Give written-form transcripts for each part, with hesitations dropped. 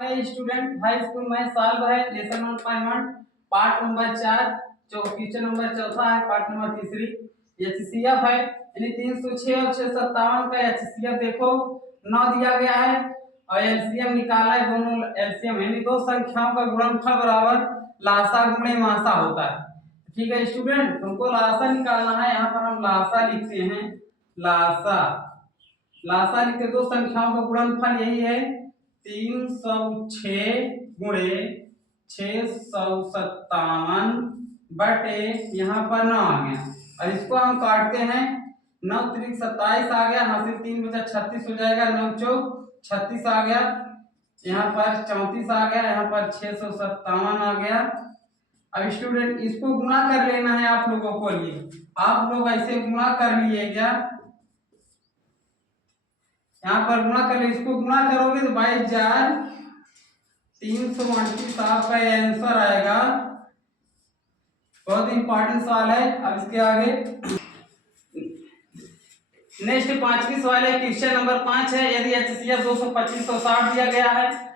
है student high school में solve है लेसन 1.1 पार्ट नंबर 4 जो क्वेश्चन नंबर चौथा है पार्ट नंबर तीसरी एचसीएफ है यानी 306 और 657 का एचसीएफ देखो 9 दिया गया है और एलसीएम निकाला है। दोनों एलसीएम यानी दो संख्याओं का गुणनफल बराबर लासा गुणे मासा होता है। ठीक है स्टूडेंट, हमको लासा निकालना है। यहाँ पर हम लासा लिखते हैं। लासा लासा लिखते दो संख्याओं का गुणनफल यही है 306 गुणे 657 बटे यहाँ पर 9 आ गया और इसको हम काटते हैं। 9 त्रिक 27 आ गया, हासिल 3 बचा 36 हो जाएगा। 9 चौक 36 आ गया, यहाँ पर 34 आ गया, यहाँ पर 657 आ गया। अब स्टूडेंट इसको गुणा कर लेना है आप लोगों को लिए। आप लोग ऐसे गुणा कर लिए क्या? यहाँ पर गुणा कर ले, इसको गुणा करोगे तो 22,338 आपका आंसर आएगा। बहुत इंपॉर्टेंट सवाल है। अब इसके आगे नेक्स्ट पांचवी सवाल है, क्वेश्चन नंबर 5 है। यदि एचसीएफ 225 तो 60 दिया गया है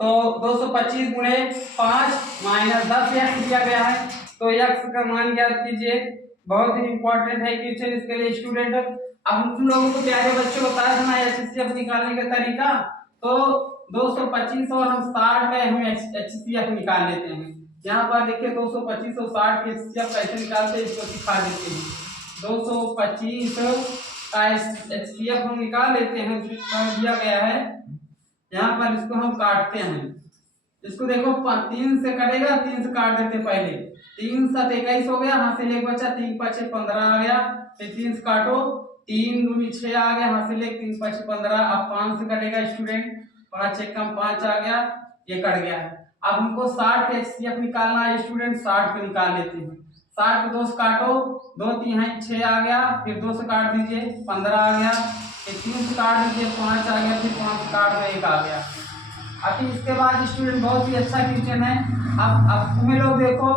तो 225 गुणे 5 माइनस 10 एक्स दिया गया है तो एक्स का मान ज्ञात कीजिए। बहुत ही इंपॉर्टेंट है क्वेश्चन इसके लिए स्टूडेंट। अब तुम लोगों को प्यारे बच्चों बताया था ना एचसीएफ निकालने का तरीका, तो 225 और हम 60 का हम एचसीएफ निकाल लेते हैं। यहाँ पर देखिए 225 और 60 के एचसीएफ कैसे निकालते हैं इसको सिखा देते हैं। 225 का एचसीएफ हम निकाल लेते हैं, दिया गया है। यहाँ पर इसको हम काटते हैं। इसको देखो 3 से कटेगा, 3 से काट देते पहले। 3 7 21 हो गया, हासिल 1 बचा, 3 5 15 आ गया। फिर 3 से काटो, 3 दूनी 6 आ गया, हासिल 1 3 5 15। अब 5 से कटेगा स्टूडेंट, 5 1 कम 5 आ गया, ये कट गया है। अब हमको 60 का एचसीएफ निकालना है स्टूडेंट। 60 को निकाल लेते हैं। 60 को 2 से काटो, 2 3 है 6 आ गया, फिर 2 से काट दीजिए 15 आ गया, फिर 3 से काट दीजिए 5 आ गया, फिर 5 से काट दो 1 आ गया। अभी इसके बाद स्टूडेंट बहुत ही अच्छा क्वेश्चन है। अब तुम्हें लोग देखो,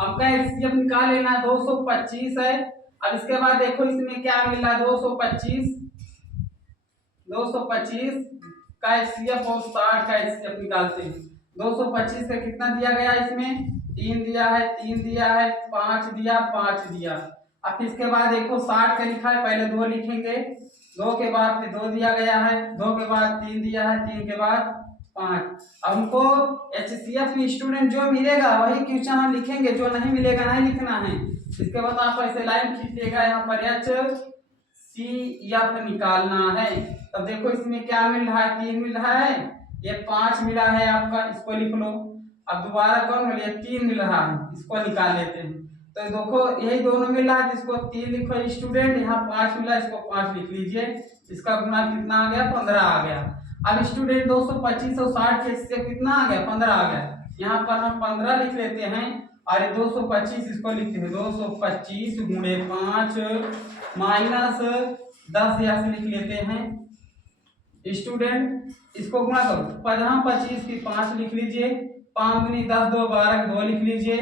आपका एचसीएफ निकाल लेना 225 है। अब इसके बाद देखो इसमें क्या मिल रहा है, 225 का एचसीएफ और 60 का एचसीएफ निकालते हैं। 225 का कितना दिया गया इसमें? 3 दिया है, 3 दिया है, 5 दिया, 5 दिया। अब इसके बाद देखो 60 का लिखा है, पहले 2 लिखेंगे, 2 के बाद फिर 2 दिया गया है, 2 के बाद 3 दिया है, 3 के बाद 5। अब हमको एचसीएफ में स्टूडेंट जो मिलेगा वही क्वेश्चन हम लिखेंगे, जो नहीं मिलेगा नहीं लिखना है। इसके बाद आप ऐसे लाइन खींचिएगा, यहाँ पर एचसीएफ निकालना है। तब देखो इसमें क्या मिल रहा है, 3 मिल रहा है, ये 5 मिला है आपका, इसको लिख लो। अब दोबारा कौन मिला, 3 मिल रहा है, इसको निकाल लेते हैं। तो देखो यही दोनों मिल रहा है, इसको 3 लिखो स्टूडेंट, यहाँ 5 मिला, इसको 5 लिख लीजिए। इसका गुना कितना आ गया, 15 आ गया। अब स्टूडेंट 225 और 60 के से कितना आ गया, 15 आ गया। यहाँ पर हम 15 लिख लेते हैं और 225 इसको लिखते हैं। 225 गुणे 5 माइनस 10 यहाँ से लिख लेते हैं स्टूडेंट। इसको गुणा करो, 15 25 की 5 लिख लीजिए, 5 दूनी 10 2 12 2 लिख लीजिए,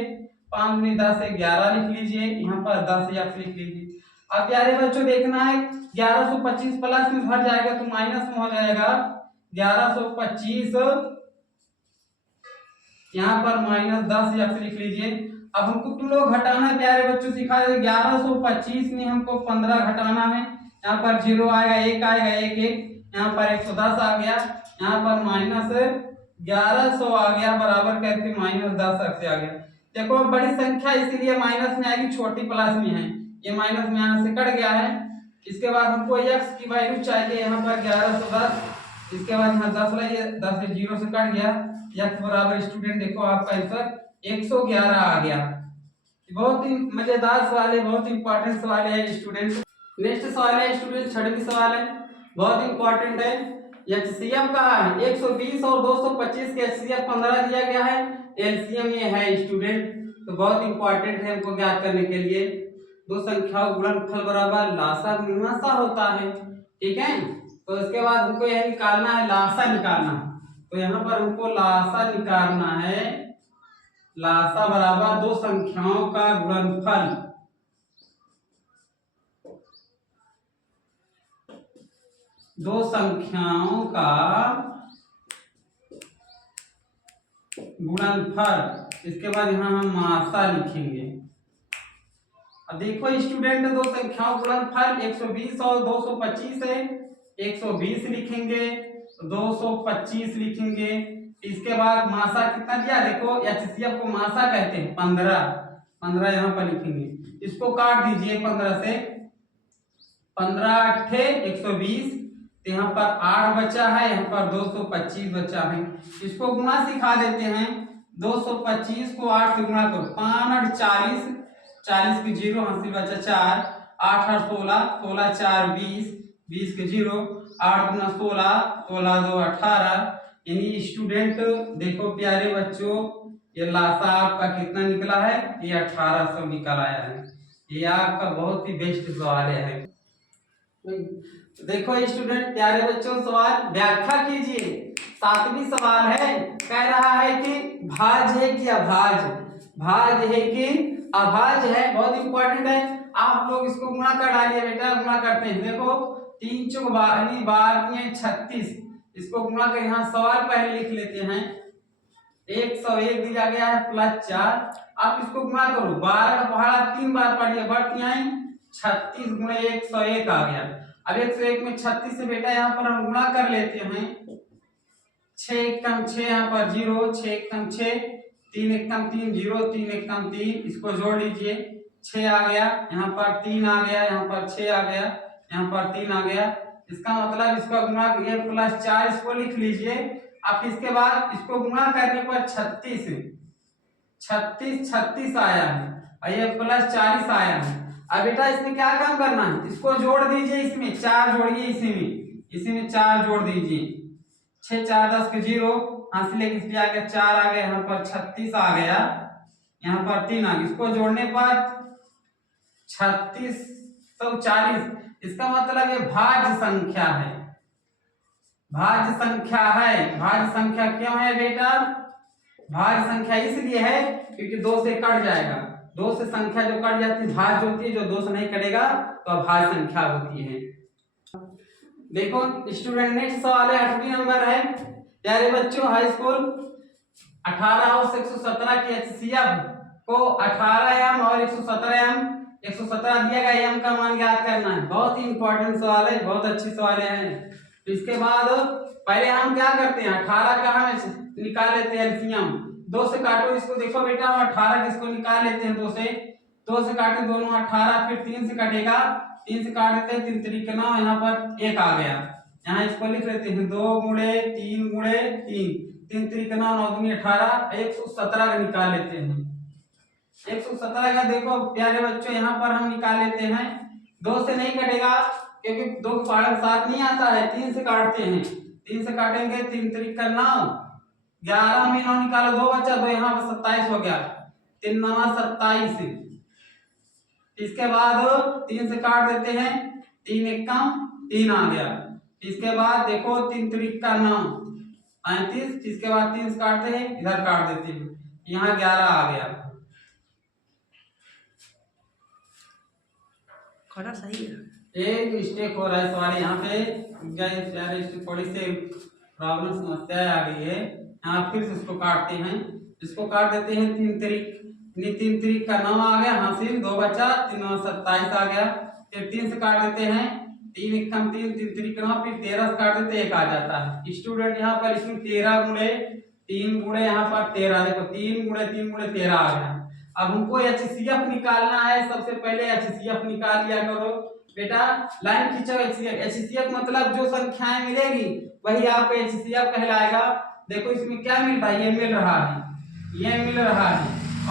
5 दूनी 10 11 लिख लीजिए, यहाँ पर 10 यहाँ से लिख लीजिए। अब प्यारे बच्चों देखना है 1125 प्लस में भर जाएगा तो माइनस में हो जाएगा। 1125 यहाँ पर माइनस 10 यहाँ से लिख लीजिए। अब हमको तुम लोग घटाना है प्यारे बच्चों, सिखा दे। 1125 में हमको 15 घटाना है, यहाँ पर 0 आएगा, 1 आएगा, 1 1, यहाँ पर 110 आ गया, यहाँ पर माइनस 1100 आ गया, बराबर करके माइनस 10 से आ गया। देखो बड़ी संख्या इसीलिए माइनस में आएगी, छोटी प्लस में है, ये माइनस में यहाँ से कट गया है। इसके बाद हमको x की वैल्यू चाहिए, यहाँ पर 1110, इसके बाद यहाँ 10 लाइए, 10 से 0 से कट गया, x बराबर स्टूडेंट देखो आपका आंसर 111 आ गया। बहुत ही मजेदार सवाल है, बहुत इंपॉर्टेंट सवाल है स्टूडेंट। नेक्स्ट सवाल है स्टूडेंट, 6वीं सवाल है, बहुत इंपॉर्टेंट है। एचसीएफ का है 120 और 225 के एचसीएफ 15 दिया गया है, एलसीएम ये है स्टूडेंट। तो बहुत इंपॉर्टेंट है हमको ज्ञात करने के लिए। दो संख्याओं गुणनफल बराबर लासा गुणा होता है, ठीक है। तो इसके बाद हमको यह निकालना है, लासा निकालना। तो यहाँ पर हमको लासा निकालना है। लासा बराबर दो संख्याओं का गुणनफल, दो संख्याओं का गुणनफल, इसके बाद यहाँ हम मासा लिखेंगे। अब देखो स्टूडेंट, दो संख्याओं गुणनफल 120 और 225 है। 120 लिखेंगे, 225 लिखेंगे। इसके बाद मासा कितना दिया, देखो एचसीएफ को मासा कहते हैं 15 यहाँ पर लिखेंगे। इसको काट दीजिए 15 से, 15 अट्ठे 120, तो यहाँ पर 8 बचा है, यहाँ पर 225 बचा है। इसको गुणा सिखा देते हैं। 225 को 8 से गुणा करो, 5 8 40, 40 के 0 हासिल बचा 4, 8 8 16, 16 4 20, 20 के 0, 8 गुना 16, 16 2 18। यानी स्टूडेंट देखो प्यारे बच्चों, ये लासा आपका कितना निकला है, ये 1800 निकल आया है। ये आपका बहुत ही बेस्ट सवाल है। देखो स्टूडेंट प्यारे बच्चों, सवाल व्याख्या कीजिए। 7वीं सवाल है, कह रहा है कि भाज है कि अभाज, भाज है कि अभाज है, बहुत इंपॉर्टेंट है। आप लोग इसको गुणा कर डालिए बेटा, गुणा करते हैं। देखो 3 चौक 12 36, इसको गुणा कर यहाँ सवाल पहले लिख लेते हैं। 101 दिया गया है प्लस 4, आप इसको गुणा करो। 12 का पहाड़ा 3 बार पढ़िए, बढ़ती आई 36 गुणे 101 आ गया। अब 101 में 36 से बेटा यहाँ पर हम गुणा कर लेते हैं। 6 एकम 6, यहाँ पर 0, 6 एकम 6, 3 एकम 3 0, 3 एकम 3, इसको जोड़ लीजिए। 6 आ गया, यहाँ पर 3 आ गया, यहाँ पर 6 आ गया, यहाँ पर 3 आ गया। इसका मतलब इसका गुणा ये प्लस 4 इसको लिख लीजिए। अब इसके बाद इसको गुणा करने पर 36 36 आया है और ये प्लस 40 आया है। अब बेटा इसमें क्या काम करना है, इसको जोड़ दीजिए, इसमें 4 जोड़िए, इसी में 4 जोड़ दीजिए। 6 4 10 के 0 हासिल है, किस आ गया 4 आ गया, यहाँ पर 36 आ गया, यहाँ पर 3 आ गया। इसको जोड़ने पर 3640, इसका मतलब ये भाज्य संख्या है, भाज्य संख्या है। भाज्य संख्या क्यों है बेटा, भाज्य संख्या इसलिए है क्योंकि 2 से कट जाएगा। 2 से संख्या जो कट जाती है भाज्य होती है, जो 2 से नहीं कटेगा तो अभाज्य संख्या होती है। देखो स्टूडेंट नेक्स्ट सवाल है, 8वीं नंबर है। प्यारे बच्चों हाई स्कूल 18 और 117 की एचसीएफ को 18m और 117m, 117 दिया गया, m का मान ज्ञात करना है। बहुत ही इंपॉर्टेंट सवाल है, बहुत अच्छी सवाल है। तो इसके बाद पहले हम क्या करते हैं, 18 का हम निकाल लेते हैं एलसीएम। 2 से काटो इसको, देखो बेटा हम 18 किसको निकाल लेते हैं, 2 से काटे दोनों 18, फिर 3 से कटेगा, 3 से काट देते हैं, 3 3 के 9, यहाँ पर 1 आ गया। यहाँ इसको लिख लेते हैं 2 गुणे 3 गुणे 3, 3 3 के 9, 9 दूनी 18, 117 का निकाल लेते हैं। 117 का देखो प्यारे बच्चों यहाँ पर हम निकाल लेते हैं। 2 से नहीं कटेगा क्योंकि 2 के पहाड़ 7 नहीं आता है, 3 से काटते हैं। 3 से काटेंगे, 3 3 का 9, 11 में 9 निकालो, 2 बचा, 2 यहाँ पर 27 हो गया, 3 9 27। इसके बाद 3 से काट देते हैं, 3 1 3 आ गया। इसके बाद देखो 3 3 का 9 35, इसके बाद 3 से काटते हैं, इधर काट देते हैं, यहाँ 11 आ गया। खड़ा सही है, एक मिस्टेक हो रहा है सवाल यहाँ पे, थोड़ी सी प्रॉब्लम समस्या आ गई है। यहाँ फिर से इसको काटते हैं, इसको काट देते हैं 3 3 का 9 आ गया, हासिल 2 बचा, 3 9 27 आ गया। फिर 3 से काट देते हैं, 3 1 3 3 3 का 9, फिर 13 से काट देते 1 आ जाता है। स्टूडेंट यहाँ पर इसमें 13 गुणे 3 गुणे यहाँ पर 13, देखो 3 गुणे 3 गुणे 13 आ गया। अब हमको एचसीएफ निकालना है। सबसे पहले एचसीएफ निकाल लिया करो बेटा, लाइन खींचो। एचसीएफ मतलब जो संख्याएं मिलेगी वही आपका एचसीएफ कहलाएगा। देखो इसमें क्या मिल रहा है, ये मिल रहा है, ये मिल रहा है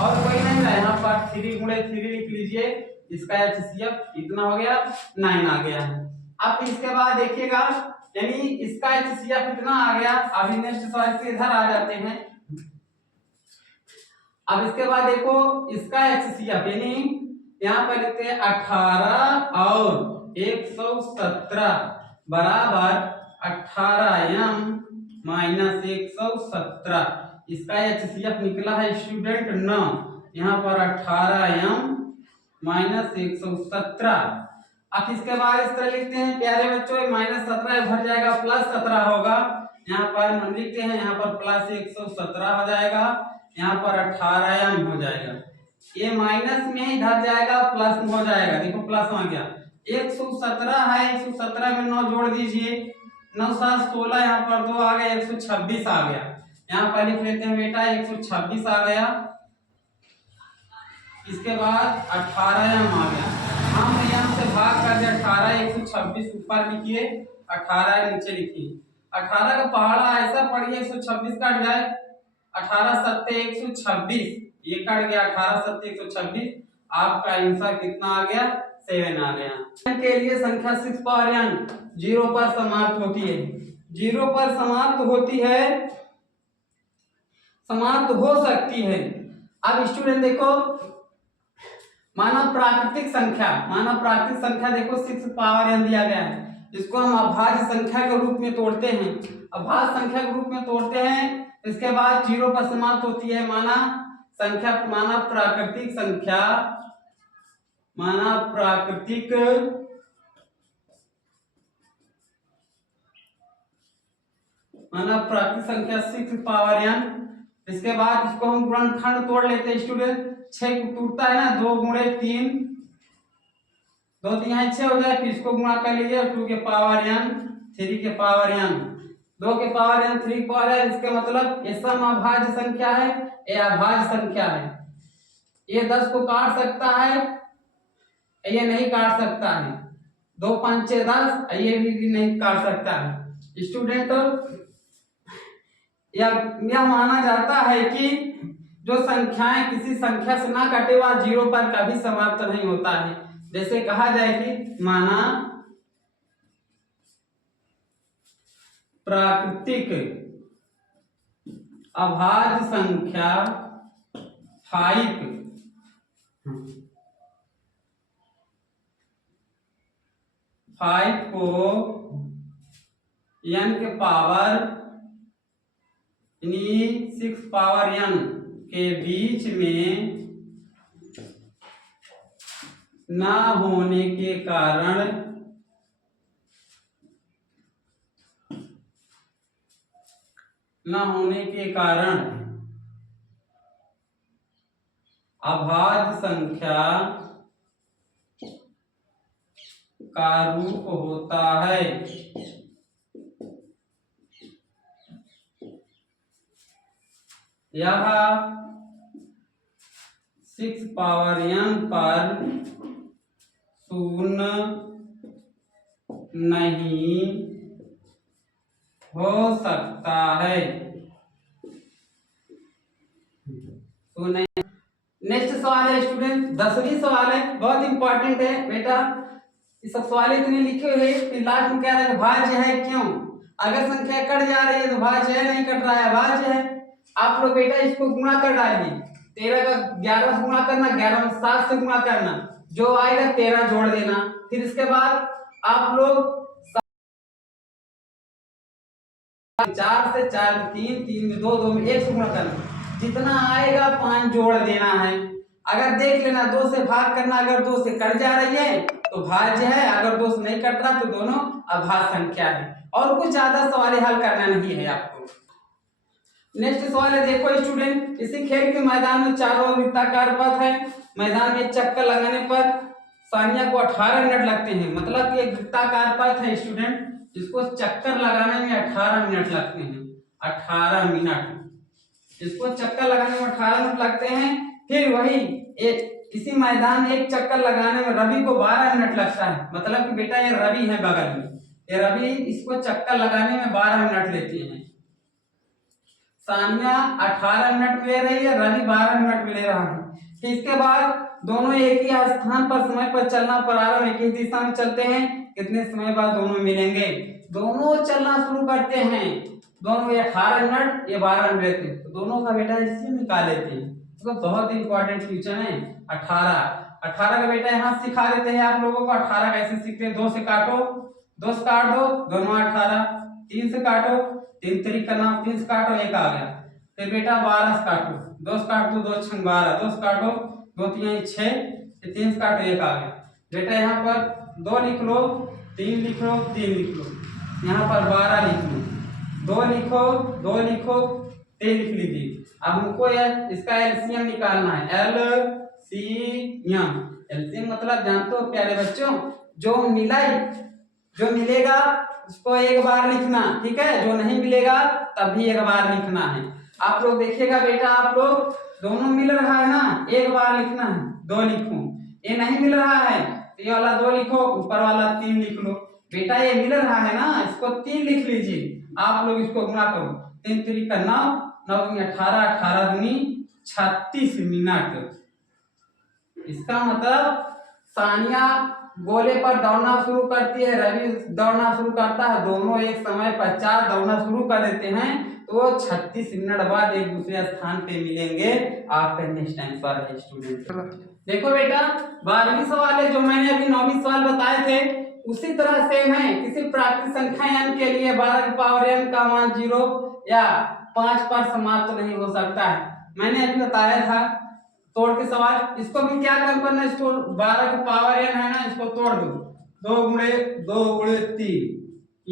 और कोई नहीं है। यहाँ पर 3 गुणे 3 लिख लीजिए, इसका एचसीएफ इतना हो गया, 9 आ गया है। अब इसके बाद देखिएगा, यानी इसका एचसीएफ इतना आ गया। अभी नेक्स्ट सवाल से इधर आ जाते हैं। अब इसके बाद देखो इसका एचसीएफ, यानी यहाँ पर लिखते हैं 18 और 117 बराबर 18m माइनस 117। इसका एचसीएफ निकला है स्टूडेंट 9, यहाँ पर 18m माइनस 117। अब इसके बाद इस तरह लिखते हैं प्यारे बच्चों, माइनस 17 भर जाएगा, प्लस 17 होगा, यहाँ पर हम लिखते हैं, यहाँ पर प्लस 117 हो जाएगा, यहाँ पर 18m हो जाएगा। ये माइनस में इधर जाएगा, प्लस में हो जाएगा। देखो प्लस आ गया, 117 है, 117 में 9 जोड़ दीजिए, 9 7 16, यहाँ पर 2 आ गया, 126 आ गया। यहाँ पर लिख लेते हैं बेटा 126 आ गया, इसके बाद 18m आ गया। हम यहाँ से भाग कर दिया 18, 126 ऊपर लिखिए, 18 नीचे लिखिए। 18 का पहाड़ा ऐसा पढ़िए 126 कट जाए, 18 सत्ते 126, ये कट गया, 18 सत्ते 126। आपका आंसर कितना आ गया? 7 आ गया। के लिए संख्या 6 पावर n 0 पर समाप्त होती है, 0 पर समाप्त होती है, समाप्त हो सकती है। अब स्टूडेंट देखो, मानव प्राकृतिक संख्या देखो 6 पावर n दिया गया है, इसको हम अभाज्य संख्या के रूप में तोड़ते हैं, अभाज्य संख्या के रूप में तोड़ते हैं। इसके बाद 0 पर समाप्त होती है, मानव प्राकृतिक संख्या 6 पावर n। इसके बाद इसको हम गुणनखंड तोड़ लेते हैं स्टूडेंट, 6 टूटता है ना, 2 गुणे 3, 2 3 है 6 हो जाए, फिर इसको गुणा कर लीजिए, 2 के पावर n 3 के पावर n 2 के पावर n 3 के पावर n। इसके मतलब ये समअभाज्य संख्या है, ये अभाज्य संख्या है। ये 10 को काट सकता है, ये नहीं काट सकता है, 2 5 6 10, ये भी नहीं काट सकता है। स्टूडेंट यह माना जाता है कि जो संख्याएं किसी संख्या से ना कटे वह 0 पर कभी समाप्त नहीं होता है। जैसे कहा जाए कि माना प्राकृतिक अभाज्य संख्या 5 को n के पावर 6 पावर n के बीच में ना होने के कारण अभाज्य संख्या का रूप होता है। यह 6 पावर n पर शून्य नहीं हो सकता है। नेक्स्ट सवाल है स्टूडेंट, 10वीं सवाल है, बहुत इंपॉर्टेंट है बेटा। इस सब सवाल इतने लिखे हुए, फिर लास्ट में क्या है, भाज्य है क्यों? अगर संख्या कट जा रही है तो भाज्य है, नहीं कट रहा है भाज्य है। आप लोग बेटा इसको गुणा कर डालिए, 13 का 11 से गुणा करना, 11 में 7 से गुणा करना, जो आएगा 13 जोड़ देना। फिर इसके बाद आप लोग 4 से 4 में 3, 3 में 2, 2 में 1 से गुणा करना, जितना आएगा 5 जोड़ देना है। अगर देख लेना 2 से भाग करना, अगर 2 से कट जा रही है तो भाज्य है, अगर 2 से नहीं कट रहा तो दोनों अभाज्य संख्या है। और कुछ ज्यादा सवाल हल करना नहीं है आपको। नेक्स्ट सवाल है, देखो स्टूडेंट, इसी खेल के मैदान में चारों ओर वृत्ताकार पथ है। मैदान में चक्कर लगाने पर सानिया को 18 मिनट लगते हैं, मतलब ये वृत्ताकार पथ है स्टूडेंट, इसको चक्कर लगाने में 18 मिनट लगते हैं। 18 मिनट इसको चक्कर लगाने में 18 मिनट लगते हैं। फिर वही इसी मैदान में एक चक्कर लगाने में रवि को 12 मिनट लगता है। मतलब कि बेटा ये रवि है बगल में, ये रवि इसको चक्कर लगाने में 12 मिनट लेती है। सानिया 18 मिनट ले रही है, रवि 12 मिनट में ले रहा है। फिर इसके बाद दोनों एक ही स्थान पर समय पर चलना प्रारंभ, एक ही दिशा में चलते हैं। कितने समय बाद दोनों मिलेंगे? दोनों चलना शुरू करते हैं, दोनों ये 18 मिनट ये 12 मिनट लेते हैं, तो दोनों का बेटा इससे निकाल लेते हैं। तो बहुत इंपॉर्टेंट क्वेश्चन है। 18 का बेटा यहाँ सिखा देते हैं आप लोगों को। 18 कैसे सीखते हैं? 2 से काटो, 2 से काट दो, दोनों 18। 3 से काटो, 3 3 का नाम, 3 से काटो, 1 आ गया। फिर बेटा 12 से काटो, 2 से काट दो, 2 6 12, 2 से काटो, 2 3 6, 3 से काटो, 1 आ गया। बेटा यहाँ पर 2 लिख लो, 3 लिख लो, 3 लिख लो, यहाँ पर 12 लिख लो। 2 लिखो, 2 लिखो, 3 लिख लीजिए। अब हमको इसका एलसीएम निकालना है। एलसीएम मतलब जानते हो प्यारे बच्चों, जो मिलेगा उसको एक बार लिखना, ठीक है। जो नहीं मिलेगा तब भी एक बार लिखना है। आप लोग देखिएगा बेटा, आप लोग दोनों मिल रहा है ना, एक बार लिखना है, 2 लिखो। ये नहीं मिल रहा है तो ये वाला 2 लिखो, ऊपर वाला 3 लिख लो। बेटा ये मिल रहा है ना, इसको 3 लिख लीजिए। आप लोग इसको गुणा करो, 3 3 का 9, 9 18, 18 दूनी 36 मिनट। इसका मतलब सानिया गोले पर दौड़ना शुरू करती है, रवि दौड़ना शुरू करता है, दोनों एक समय 50 दौड़ना शुरू कर देते हैं तो 36 मिनट बाद एक दूसरे स्थान पे मिलेंगे। आपका नेक्स्ट आंसर है स्टूडेंट। देखो बेटा 12वीं सवाल है, जो मैंने अभी 9वीं सवाल बताए थे उसी तरह सेम है। किसी प्राकृतिक संख्या n के लिए 12 की पावर n का मान 0 या 5 पर समाप्त नहीं हो सकता है। मैंने अभी बताया था तोड़ के सवाल। इसको भी क्या करना है, इसको 12 की पावर n है ना, इसको तोड़ दो, 2 गुणे 3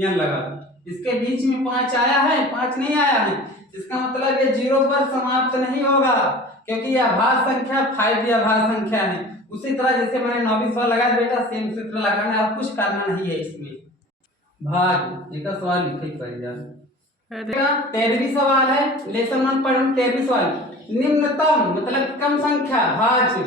n लगा। इसके बीच में 5 आया है, 5 नहीं आया है, इसका मतलब ये 0 पर समाप्त नहीं होगा, क्योंकि यह अभाज्य संख्या 5 भी अभाज्य संख्या है। उसी तरह जैसे मैंने 9वीं सवाल लगाया बेटा, सेम उसी तरह लगाना है और कुछ करना नहीं है इसमें। भाग एक सवाल लिखे पड़ेगा। 13वीं सवाल है, लेसन 1 पढ़ो। 13वीं सवाल, निम्नतम मतलब कम संख्या भाज्य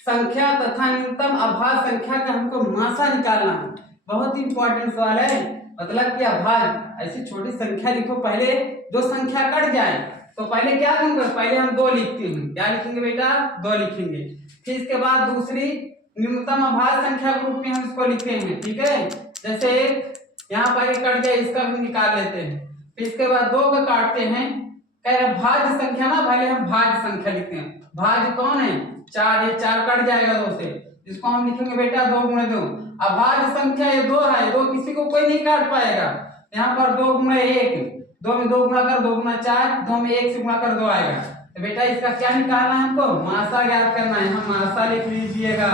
संख्या तथा न्यूनतम अभाज्य संख्या का हमको मासा निकालना है। बहुत ही इंपॉर्टेंट सवाल है। मतलब कि अभाज्य ऐसी छोटी संख्या लिखो, पहले जो संख्या कट जाए तो पहले क्या करेंगे, पहले हम 2 लिखते हैं। क्या लिखेंगे बेटा, 2 लिखेंगे। फिर इसके बाद दूसरी न्यूनतम अभाज्य संख्या के रूप में हम इसको लिखते हैं, ठीक है। जैसे यहाँ पर कट जाए, इसका भी निकाल लेते हैं। फिर इसके बाद 2 का काटते हैं, कह रहे भाज्य संख्या ना, पहले हम भाज्य संख्या लिखते हैं। भाज्य कौन है, 4, ये 4 कट जाएगा 2 से, इसको हम लिखेंगे बेटा 2 गुणे 2। अभाज्य संख्या ये 2 है, 2 किसी को कोई नहीं काट पाएगा। यहाँ पर 2 गुणे 1, 2 में 2 गुणा कर 2 गुणा 4, 2 में 1 से गुणा कर 2 आएगा। तो बेटा इसका क्या निकालना है, हमको मासा ज्ञात करना है। हम मासा लिख लीजिएगा।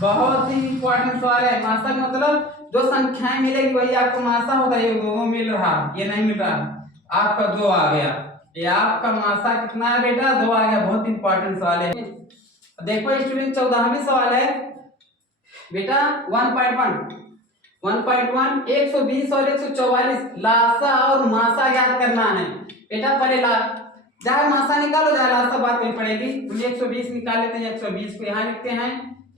बहुत ही इंपॉर्टेंट सवाल है। मासा मतलब जो संख्याएं मिलेगी वही आपको मासा होगा। ये 2 मिल रहा, ये नहीं मिल रहा, आपका 2 आ गया। ये आपका मासा कितना है बेटा, 2 आ गया। बहुत इंपॉर्टेंट सवाल है। देखो स्टूडेंट 14वीं सवाल है बेटा 1.1 120 और 144 लासा और मासा ज्ञात करना है। बेटा पहले चाहे मासा निकालो चाहे लासा, बात नहीं पड़ेगी। हम 120 निकाल लेते हैं, 120 को यहाँ लिखते हैं,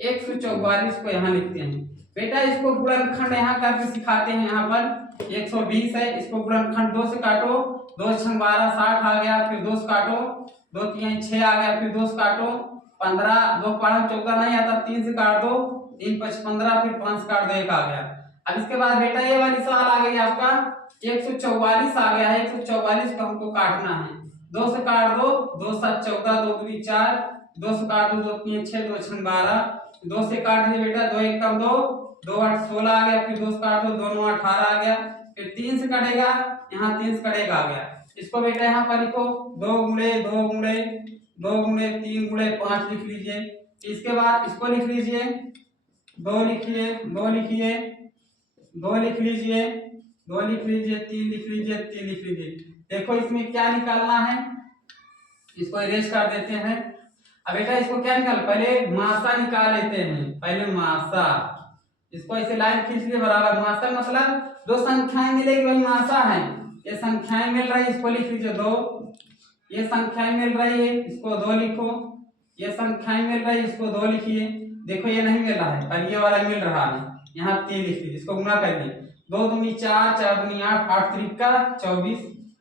144 को यहाँ लिखते हैं। बेटा इसको गुणनखंड यहाँ करके सिखाते हैं। यहाँ पर 120 है, इसको गुणनखंड 2 से काटो, 2 6 12 60 आ गया, फिर 2 से काटो, 2 3 6 आ गया, फिर 2 से काटो 15, 2 5 14 नहीं आता, 3 से काट दो, 3 5 15, फिर 5 से काट दो, 1 आ गया। अब इसके बाद बेटा ये वाली सवाल आ गई आपका 144 आ गया है। 144 को हमको काटना है। 2 से काट दो, 2 7 14, 2 2 4, 2 से काट दो, 2 3 6, 2 6 12, 2 से काट दिए बेटा, 2 1 कम 2, 2 8 16 आ गया, फिर 2 से काट दो, 2 9 18 आ गया, फिर 3 से कटेगा, यहाँ 3 से कटेगा आ गया। इसको बेटा यहाँ पर लिखो 2 गुणे 2 गुणे 2 गुणे 3 गुणे 5 लिख लीजिए। इसके बाद इसको लिख लीजिए, 2 लिखिए, 2 लिखिए, 2 लिख लीजिए, 2 लिख लीजिए, 3 लिख लीजिए, 3 लिख लीजिए। देखो इसमें क्या निकालना है, इसको इरेज कर देते हैं। अब बेटा इसको क्या निकाल, पहले मासा निकाल लेते हैं। पहले मासा, इसको ऐसे लाइन खींच लिए बराबर। मासा मतलब जो संख्याएं मिलेगी वही मासा है। ये संख्याएं मिल रही है, इसको लिख लीजिए 2। ये संख्याएं मिल रही है, इसको 2 लिखो। ये संख्याएं मिल रही है, इसको 2 लिखिए। देखो ये नहीं मिल रहा है पर ये वाला मिल रहा है, यहाँ 3 लिख लीजिए, इसको गुणा कर दिए। 2 दूनी 4, 4 दूनी 8, 8 त्रिका 24,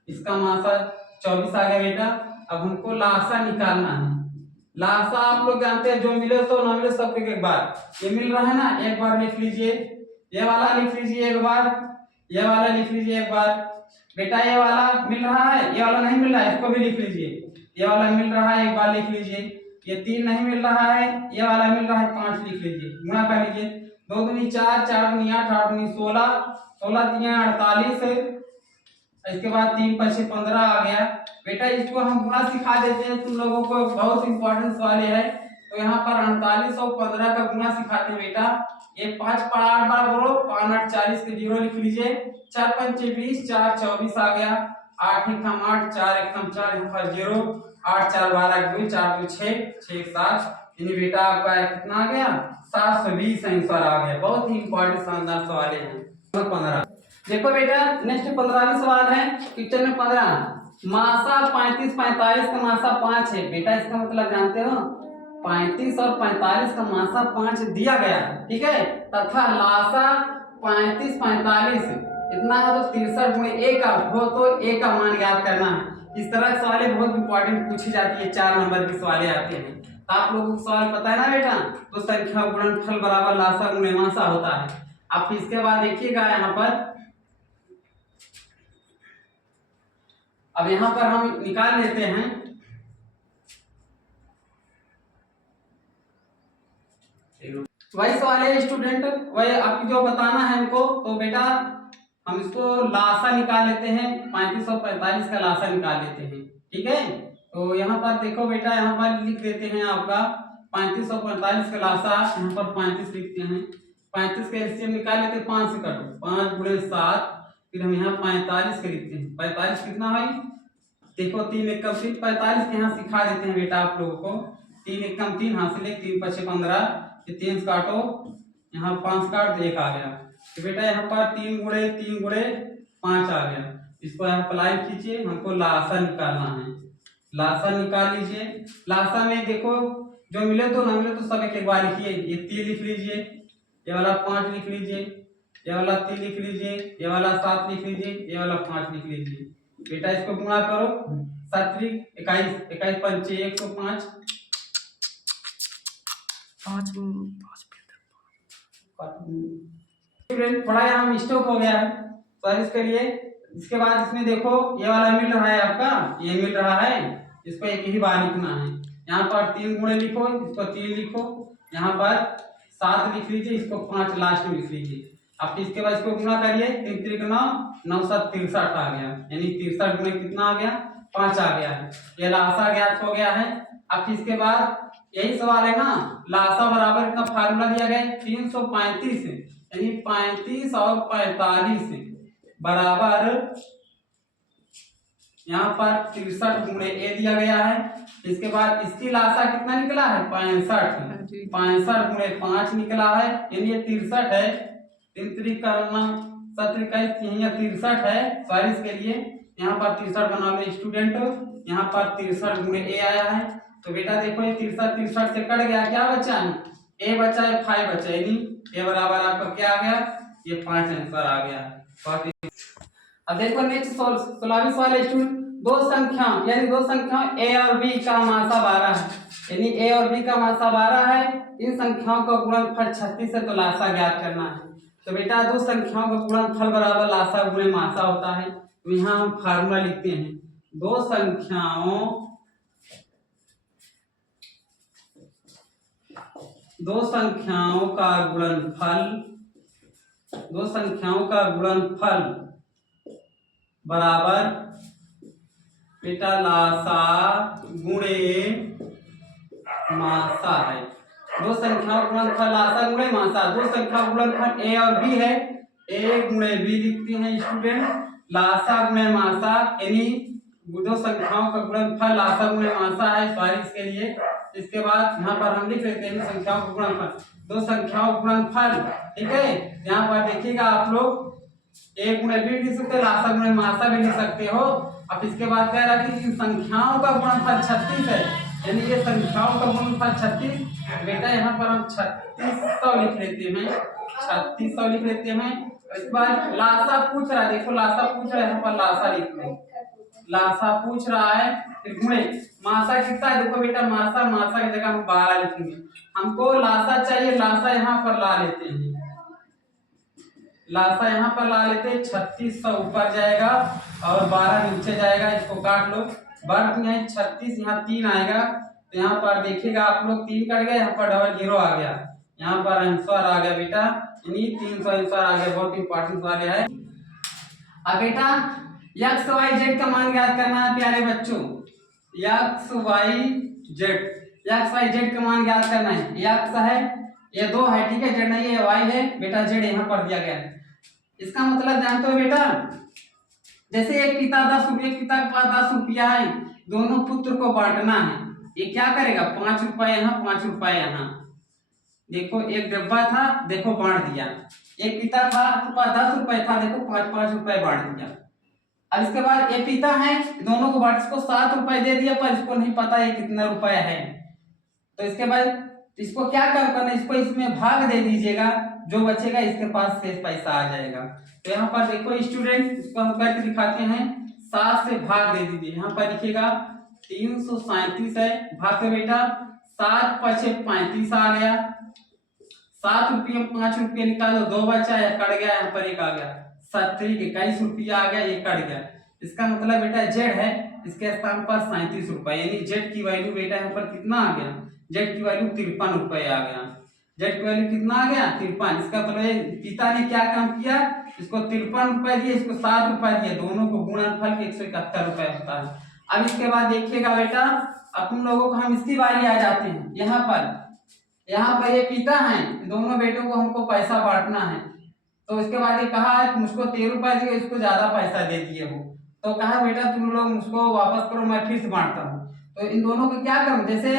इसका मासा 24 आ गया बेटा। अब हमको लासा निकालना है। लासा आप लोग जानते हैं, जो मिले तो ना मिले सब एक बार। ये मिल रहा है ना, एक बार लिख लीजिए। ये वाला लिख लीजिए एक बार, ये वाला लिख लीजिए एक बार। बेटा ये वाला मिल रहा है, ये वाला नहीं मिल रहा है, इसको भी लिख लीजिए। ये वाला मिल रहा है, एक बार लिख लीजिए। ये 3 नहीं मिल रहा है, ये वाला मिल रहा है, 5 लिख लीजिए, गुणा कर लीजिए। 2 दूनी 4, 4 दूनी 8, 8 दूनी 16, 16 3 48, इसके बाद 3 5 15 आ गया। बेटा इसको हम गुणा सिखा देते हैं तुम लोगों को। बहुत इंपॉर्टेंट सवाल है तो यहाँ पर 48 और 15 का गुना सिखाते हैं बेटा। ये 5 पर 8 बार बोलो, 5 8 40 के 0 लिख लीजिए, 4 5 20, 4 24 आ गया, 8 एकम 8, 4 एकम 4, यहाँ पर 0, 8 4 12 2, 4 2 6, 6 7, यानी बेटा आपका कितना आ गया 720 आंसर आ गया। बहुत ही इंपॉर्टेंट शानदार सवाल है। 15 देखो बेटा, नेक्स्ट 15वां सवाल है क्वेश्चन में 15, मासा 35 45 का मासा 5 है बेटा। इसका मतलब जानते हो 35 और 45 का मासा 5 दिया गया है, ठीक है, तथा लासा 35 45 इतना है तो 63 गुणे a का हो तो a का मान ज्ञात करना है। इस तरह सवालें बहुत इंपॉर्टेंट पूछी जाती है, 4 नंबर की सवालें आती हैं। तो आप लोगों को सवाल पता है ना बेटा, तो संख्या गुणनफल बराबर लासा गुणे मासा होता है। अब इसके बाद देखिएगा यहाँ पर, अब यहाँ पर हम निकाल लेते हैं। वही सवाल है स्टूडेंट, वही आपको जो बताना है हमको, तो बेटा हम इसको लासा निकाल लेते हैं, 35 और 45 का लासा निकाल लेते हैं, ठीक है। तो यहाँ पर देखो बेटा, यहाँ पर लिख देते हैं आपका 35 और 45 का लासा, यहाँ पर 35 लिखते हैं, 35 का एलसीएम निकाल लेते हैं, 5 से काटो, 5 गुणे 7, फिर हम यहाँ 45 के लिखते हैं। 45 कितना भाई, देखो 3 एकम 3, 45 के यहाँ सिखा देते हैं बेटा आप लोगों को, 3 एकम 3 हासिल, 3 5 15, 3 काटो, यहाँ 5 काट तो 1 आ गया। तो बेटा यहाँ पर 3 गुणे 5 आ गया। इसको यहाँ अप्लाई कीजिए, हमको लासा निकालना है, लासा निकाल लीजिए। लासा में देखो जो मिले तो ना मिले तो सब एक बार लिखिए। ये 3 लिख लीजिए, ये वाला 5 लिख लीजिए, ये वाला 3 लिख लीजिए, ये वाला 7 लिख लीजिए, ये वाला 5 लिख लीजिए। बेटा इसको गुणा करो, 7 21, 21 पंचे 105, 5 थोड़ा यहाँ मिस्टेक हो गया है, सॉरी इसके लिए। इसके बाद इसमें देखो ये वाला मिल रहा है आपका, ये मिल रहा है, इसको एक ही बार लिखना है। यहाँ पर 3 गुणे लिखो, इसको 3 लिखो, यहाँ पर 7 लिख लीजिए, इसको 5 लास्ट में लिख लीजिए। अब इसके बाद इसको गुणा करिए, 3 3 9, 9 7 63 आ गया, यानी 63 गुणे कितना आ गया 5 आ गया है। ये लासा ज्ञात हो गया है। अब इसके बाद यही सवाल है ना, लासा बराबर इतना फार्मूला दिया गया है 335, यानी 35 और 45 बराबर यहाँ पर 63 गुणे a दिया गया है। इसके बाद इसकी लासा कितना निकला है 65, 65 गुणे 5 निकला है, यानी ये 63 है, 3 3 करना 7 21, यहाँ 63 है, सॉरी इसके लिए यहाँ पर 63 बना लो स्टूडेंट, यहाँ पर 63 गुणे a आया है। तो बेटा देखो ये 63 से कट गया, क्या बचा है a बचा है, 5 बचा, यानी a बराबर आपका क्या आ गया, ये 5 आंसर आ गया। अब देखो नेक्स्ट 16वां सवाल है स्टूडेंट, दो संख्या यानी दो संख्या a और b का मासा 12 है, यानी a और b का मासा 12 है, इन संख्याओं का गुणनफल 36 है, तो लासा ज्ञात करना है। तो बेटा दो संख्याओं का गुणनफल बराबर लासा गुणे मासा होता है। तो यहाँ हम फार्मूला लिखते हैं, दो संख्याओं का गुणनफल बराबर बेटा लासा गुणे मासा है। दो संख्याओं का गुणनफल लासा गुणे मासा, दो संख्या का गुणनफल a और b है, a गुणे b लिखते हैं स्टूडेंट, लासा गुणे मासा, यानी दो संख्याओं का गुणनफल लासा गुणे मासा है, सॉरी इसके लिए। इसके बाद यहाँ पर हम लिख लेते हैं संख्याओं का गुणनफल, दो संख्याओं का गुणनफल, ठीक है। यहाँ पर देखिएगा आप लोग a गुणे b लिख सकते हो, लासा गुणे मासा भी लिख सकते हो। अब इसके बाद कह रहा है कि संख्याओं का गुणनफल 36 है, यानी ये संख्याओं का गुणनफल 36, बेटा यहाँ पर हम 3600 लिख लेते हैं, 3600 लिख लेते हैं। इसके बाद लासा पूछ रहा है, देखो लासा पूछ रहा है, यहाँ पर लासा लिख लो, लासा पूछ रहा है, फिर गुणे मासा कितना है, देखो बेटा मासा की जगह हम 12 लिखेंगे, हमको लासा चाहिए, लासा यहाँ पर ला लेते हैं, लासा यहाँ पर ला लेते हैं, 3600 ऊपर जाएगा और 12 नीचे जाएगा, इसको काट लो, वर्ग में 36, यहाँ 3 आएगा, तो यहाँ पर देखिएगा आप लोग 3 कट गए, यहाँ पर डबल 0 आ गया, यहाँ पर आंसर आ गया बेटा, यानी 300 आंसर आ गया। बहुत इंपॉर्टेंट सवाल है। अब बेटा x y z का मान ज्ञात करना है प्यारे बच्चों, x y z X Y Z का मान ज्ञात करना है। ये एक्स है, ये 2 है, ठीक है, जेड नहीं है, वाई है बेटा, जेड यहाँ पर दिया गया है। इसका मतलब जानते हो बेटा, जैसे एक पिता 10 रुपये, पिता के पास 10 रुपया है, दोनों पुत्र को बांटना है। ये क्या करेगा, 5 रुपए यहाँ 5 रुपए यहाँ, देखो एक डब्बा था, देखो बांट दिया। एक पिता था, आपके पास 10 रुपए था, देखो 5-5 रुपए बांट दिया। अब इसके बाद ये पिता है, दोनों को बांट, इसको 7 रुपए दे दिया, पर इसको नहीं पता ये कितना रुपया है। तो इसके बाद इसको क्या करना है, इसको इसमें भाग दे दीजिएगा, जो बचेगा इसके पास शेष पैसा आ जाएगा। तो यहाँ पर देखो स्टूडेंट, इसको हम करके दिखाते हैं, 7 से भाग दे दीजिए। यहाँ पर लिखिएगा 337 है, भाग के बेटा 7 पचे 35 आ गया, 7 रुपये में 5 रुपये निकालो, 2 बचा है, कट गया, यहाँ पर 1 आ गया, 21 रुपया आ गया, ये कट गया। इसका मतलब बेटा जेड है, इसके स्थान पर 37 रुपए, यानी जेड की वैल्यू बेटा यहाँ पर कितना आ गया, जेड की वैल्यू 53 रुपए आ गया। जेड की वैल्यू कितना आ गया, 53। इसका मतलब पिता ने क्या काम किया, इसको 53 रुपए दिए, इसको 7 रुपए दिए, दोनों को गुणनफल के 171 रुपए होता है। अब इसके बाद देखिएगा बेटा, अपन लोगों को हम इसकी बारी आ जाते हैं। यहाँ पर ये पिता है, दोनों बेटों को हमको पैसा बांटना है। तो इसके बाद ये कहा है मुझको 13 रुपए दिए, इसको ज्यादा पैसा दे दिए हो, तो कहा बेटा तुम लोग मुझको वापस करो, मैं फिर से बांटता हूँ। तो इन दोनों को क्या करूं, जैसे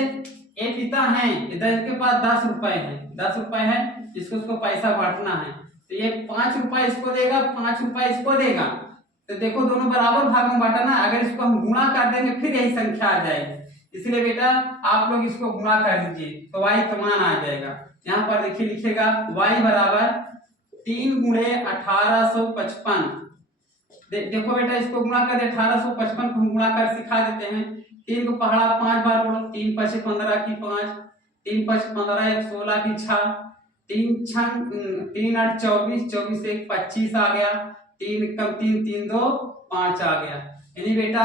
एक पिता है, इधर इसके पास 10 रुपए है, 10 रुपए है, इसको पैसा बांटना है, तो ये 5 रुपए इसको देगा, 5 रुपए इसको देगा। तो देखो दोनों बराबर भाग में बांटना है, अगर इसको हम गुणा कर देंगे फिर यही संख्या आ जाएगी, इसलिए बेटा आप लोग इसको गुणा कर दीजिए, तो y का मान आ जाएगा। यहाँ पर देखिए लिखेगा y बराबर 3 गुणे 1855। देखो बेटा इसको गुणा कर दे, 1855 को गुणा कर सिखा देते हैं। 3 को पहाड़ा 5 बार बोलो, 3 पचे 15 की 5, 3 पचे 15 1 16 की 6, 3 8 24, 24 1 25 आ गया, 3 कम 3 3 2 5 आ गया। यानी बेटा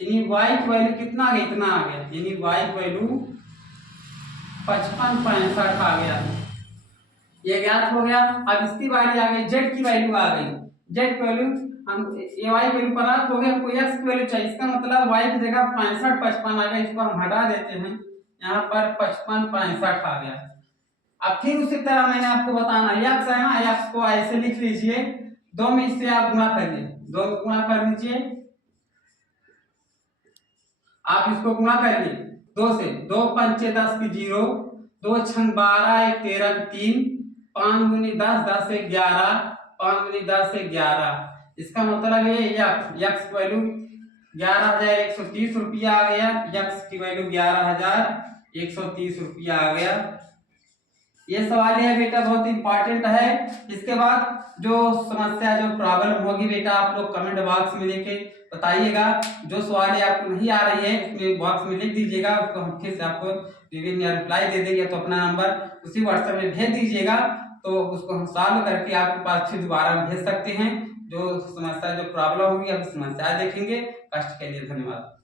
यानी y की वैल्यू कितना आ गया, इतना आ गया, यानी y की वैल्यू 55.65 आ गया, ये ज्ञात हो गया। अब इसकी बारी आ गई, z की वैल्यू आ गई, z की वैल्यू हम ये y की वैल्यू प्राप्त हो गया, हमको x की वैल्यू चाहिए, इसका मतलब y की जगह 65 आ गया, इसको हम हटा देते हैं, यहाँ पर 55 आ गया। अब फिर उसी तरह मैंने आपको बताना, x है ना, x को ऐसे लिख लीजिए, 2 में इससे आप गुणा करिए, 2 में गुणा कर लीजिए, आप इसको गुणा करिए 2 से, 2 पंचे 10 की 0, 2 छंग 12 1 13 की 3, 5 दूनी 10 10 से 11, 5 दूनी 10 से 11। इसका मतलब है x की वैल्यू 11,130 रुपया आ गया, x की वैल्यू 11,130 रुपया आ गया। ये सवाल है बेटा बहुत इंपॉर्टेंट है। इसके बाद जो समस्या जो प्रॉब्लम होगी बेटा आप लोग कमेंट बॉक्स में लेके बताइएगा, जो सवाल आपको नहीं आ रही है उसमें बॉक्स में लिख दीजिएगा, उसको हम फिर से आपको रिप्लाई दे देंगे, तो अपना नंबर उसी व्हाट्सएप में भेज दीजिएगा, तो उसको हम सॉल्व करके आपके पास फिर दोबारा भेज सकते हैं। जो समस्या जो प्रॉब्लम होगी अब समस्या देखेंगे। कष्ट के लिए धन्यवाद।